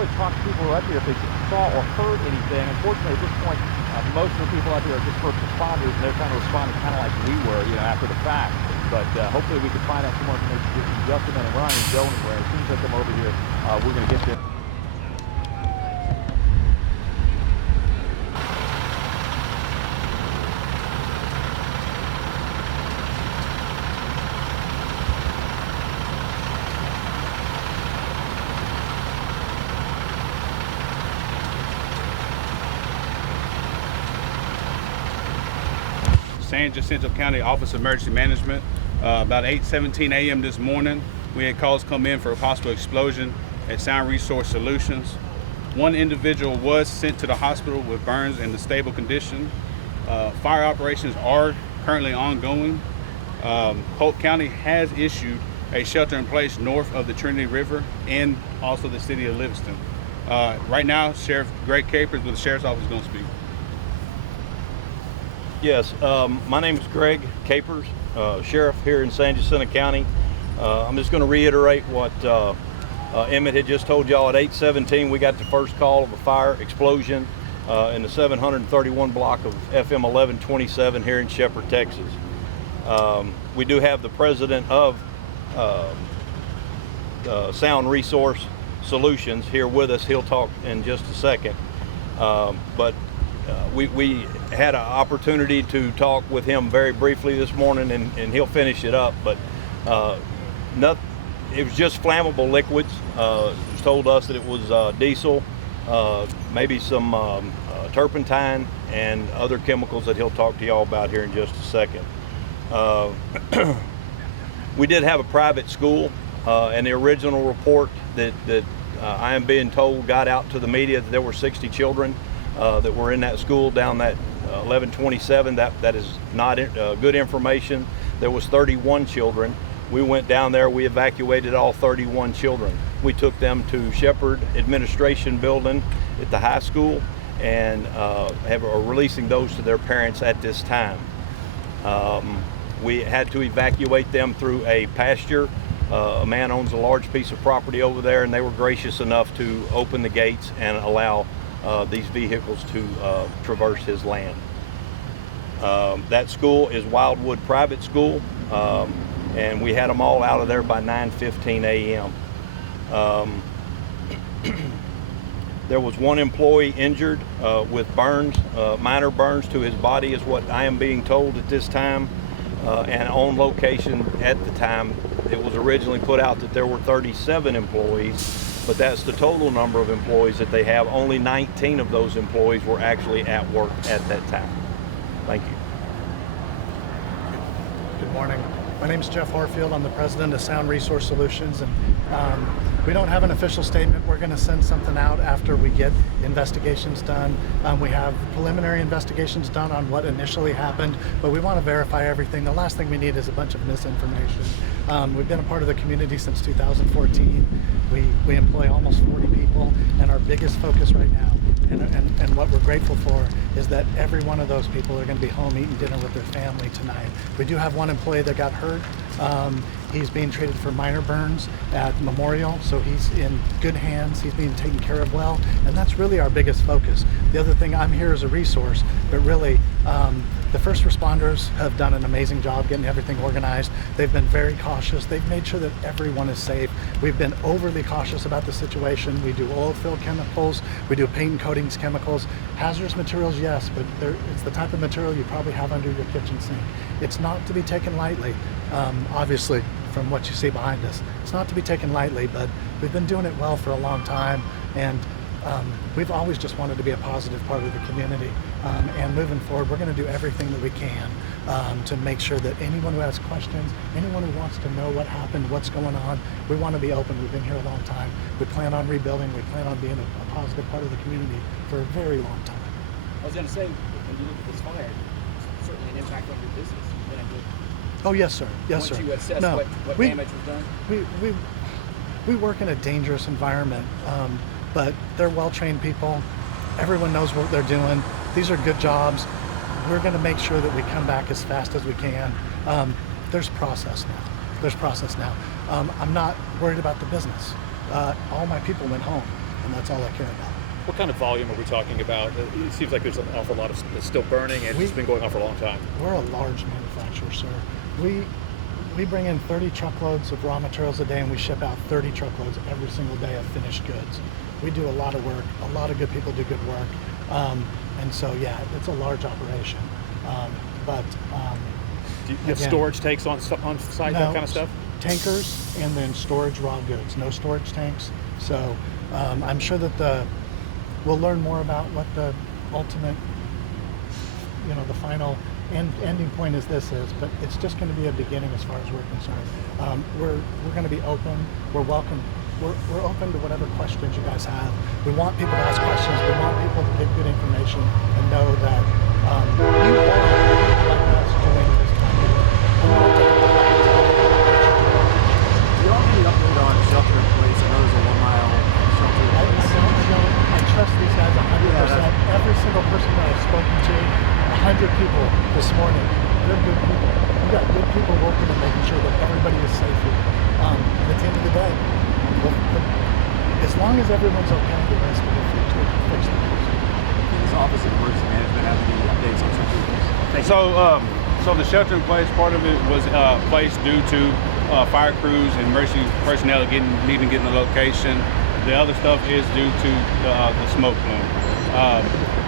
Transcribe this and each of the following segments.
really talk to people who are up here if they saw or heard anything. Unfortunately, at this point, most of the people up here are just first responders, and they're kind of responding kind of like we were, you know, after the fact. But hopefully we can find out some more information in just a minute. We're not going to go anywhere. As soon as I come over here, we're going to get this. San Jacinto County Office of Emergency Management. About 8:17 a.m. this morning, we had calls come in for a possible explosion at Sound Resource Solutions. One individual was sent to the hospital with burns in a stable condition. Fire operations are currently ongoing. Polk County has issued a shelter in place north of the Trinity River and also the city of Livingston. Right now, Sheriff Greg Capers with the Sheriff's Office is going to speak. Yes, my name is Greg Capers, Sheriff here in San Jacinto County. I'm just going to reiterate what Emmett had just told y'all. At 8:17, we got the first call of a fire explosion in the 731 block of FM 1127 here in Shepherd, Texas. We do have the president of Sound Resource Solutions here with us. He'll talk in just a second. We had an opportunity to talk with him very briefly this morning, and he'll finish it up. But it was just flammable liquids. It was told us that it was diesel, maybe some turpentine, and other chemicals that he'll talk to y'all about here in just a second. We did have a private school, and the original report that I am being told got out to the media that there were 60 children that were in that school down that 1127. That is not good information. There was 31 children. We went down there, we evacuated all 31 children. We took them to Shepherd Administration building at the high school and are releasing those to their parents at this time. We had to evacuate them through a pasture. A man owns a large piece of property over there, and they were gracious enough to open the gates and allow these vehicles to traverse his land. That school is Wildwood Private School, and we had them all out of there by 9:15 a.m. There was one employee injured with burns, minor burns to his body is what I am being told at this time, and on location at the time. It was originally put out that there were 37 employees, but that's the total number of employees that they have. Only 19 of those employees were actually at work at that time. Thank you. Good morning. My name is Jeff Harfield. I'm the president of Sound Resource Solutions, and we don't have an official statement. We're going to send something out after we get investigations done. We have preliminary investigations done on what initially happened, but we want to verify everything. The last thing we need is a bunch of misinformation. We've been a part of the community since 2014. We employ almost 40 people, and our biggest focus right now and what we're grateful for is that every one of those people are going to be home eating dinner with their family tonight. We do have one employee that got hurt. He's being treated for minor burns at Memorial, so he's in good hands. He's being taken care of well, and that's really our biggest focus. The other thing, I'm here as a resource, but really the first responders have done an amazing job getting everything organized. They've been very cautious. They've made sure that everyone is safe. We've been overly cautious about the situation. We do oil-filled chemicals. We do paint and coatings chemicals. Hazardous materials, yes, but it's the type of material you probably have under your kitchen sink. It's not to be taken lightly, obviously, from what you see behind us. It's not to be taken lightly, but we've been doing it well for a long time, and we've always just wanted to be a positive part of the community. And moving forward, we're going to do everything that we can to make sure that anyone who has questions, anyone who wants to know what happened, what's going on, we want to be open. We've been here a long time. We plan on rebuilding. We plan on being a positive part of the community for a very long time. I was going to say, when you look at this fire, it's certainly an impact on your business. Oh, yes, sir. Yes, sir. Once you assess what damage was done? We work in a dangerous environment, but they're well-trained people. Everyone knows what they're doing. These are good jobs. We're going to make sure that we come back as fast as we can. There's process now. I'm not worried about the business. All my people went home, and that's all I care about. What kind of volume are we talking about? It seems like there's an awful lot of that's still burning, and it's been going on for a long time. We're a large manufacturer, sir. We bring in 30 truckloads of raw materials a day, and we ship out 30 truckloads every single day of finished goods. We do a lot of work. A lot of good people do good work. And so, yeah, it's a large operation. Do you have storage tanks on site, that kind of stuff? Tankers, and then storage raw goods, no storage tanks. So I'm sure that we'll learn more about what the ultimate, the final ending point is, but it's just going to be a beginning as far as we're concerned. We're going to be open. We're welcome. We're open to whatever questions you guys have. We want people to ask questions. We want people to get good information and know that you want people like us doing this kind of work. Do you all need an update on shelter in place? I know there's a 1 mile shelter in place. I trust these guys 100%. Every single person that I've spoken to, 100 people this morning, they're good people. We've got good people working and making sure that everybody is safe here. And at the end of the day, as long as everyone's okay, the rest of it fix the Does the Office of Emergency Management have any updates on shelter in place? So the shelter in place, part of it was placed due to fire crews and emergency personnel needing to get in the location. The other stuff is due to the smoke plume.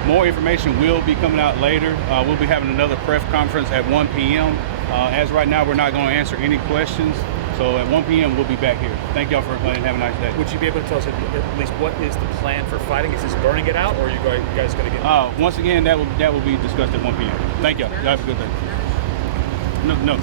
More information will be coming out later. We'll be having another press conference at 1 p.m. As right now, we're not going to answer any questions. So at 1 p.m. we'll be back here. Thank y'all for playing. Have a nice day. Would you be able to tell us at least what is the plan for fighting? Is this burning it out, or are you guys going to get? Once again, that will be discussed at 1 p.m. Thank y'all. Y'all have a good day. No.